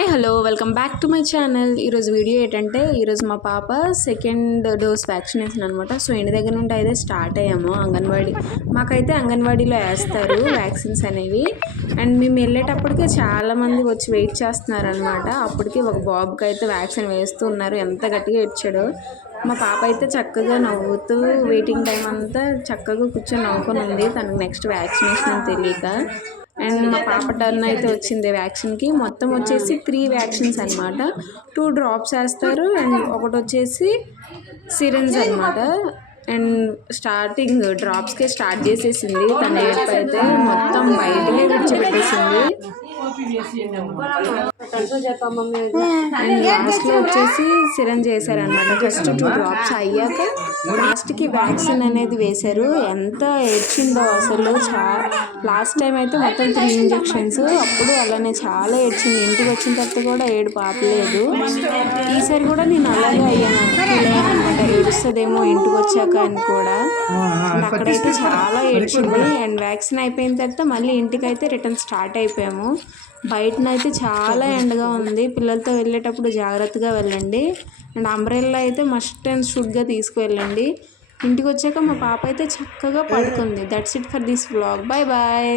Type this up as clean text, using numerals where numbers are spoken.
Hi hello welcome back to my channel. ఈరోజు video ఏంటంటే ఈరోజు మా పాప సెకండ్ డోస్ వ్యాక్సినేషన్ అనమాట. సో ఇంటి దగ్గర నుండి అయితే స్టార్ట్ అయ్యాము. అంగన్వాడీ మాకైతే అంగన్వాడీలో వేస్తారు వ్యాక్సిన్స్ అనేవి. అండ్ మేము వెళ్ళేటప్పటికే చాలామంది వచ్చి వెయిట్ చేస్తున్నారనమాట. అప్పటికి ఒక బాబుకి అయితే వ్యాక్సిన్ వేస్తూ ఉన్నారు. ఎంత గట్టిగా ఇచ్చాడో. మా పాప అయితే చక్కగా నవ్వుతూ వెయిటింగ్ టైం అంతా చక్కగా కూర్చొని నవ్వుకొని ఉంది. తనకు నెక్స్ట్ వ్యాక్సినేషన్ అని తెలియక. అండ్ మా పాప టర్న్ అయితే వచ్చింది వ్యాక్సిన్కి. మొత్తం వచ్చేసి 3 వ్యాక్సిన్స్ అనమాట. 2 డ్రాప్స్ వేస్తారు అండ్ ఒకటి వచ్చేసి సిరింజ్ అనమాట. అండ్ స్టార్టింగ్ డ్రాప్స్కే స్టార్ట్ చేసేసింది. తన ఏడుపు అయితే మొత్తం బయటకే విడిచిపెట్టేసింది. అండ్ లాస్ట్లో వచ్చేసి సిరంజ్ వేశారనమాట. ఫస్ట్ 2 డ్రాప్స్ అయ్యాక లాస్ట్కి వ్యాక్సిన్ అనేది వేశారు. ఎంత ఏడ్చిందో అసలు. లాస్ట్ టైం అయితే మొత్తం 3 ఇంజెక్షన్స్. అప్పుడు అలానే చాలా ఏడ్చింది. ఇంటికి వచ్చిన తర్వాత కూడా ఏడుపు ఆపలేదు. ఈసారి కూడా నేను అలాగే అయ్యానమాట. ఏడుస్తుందేమో ఇంటికి వచ్చాక అని కూడా. అండ్ అక్కడైతే చాలా ఏడ్చింది. అండ్ వ్యాక్సిన్ అయిపోయిన తర్వాత మళ్ళీ ఇంటికి అయితే రిటర్న్ స్టార్ట్ అయిపోయాము. బయటనైతే చాలా ఎండగా ఉంది. పిల్లలతో వెళ్ళేటప్పుడు జాగ్రత్తగా వెళ్ళండి. అండ్ అంబ్రెల్లా అయితే మస్ట్ అండ్ షుడ్గా తీసుకువెళ్ళండి. ఇంటికి వచ్చాక మా పాప అయితే చక్కగా పడుకుంది. That's it for this vlog. Bye bye.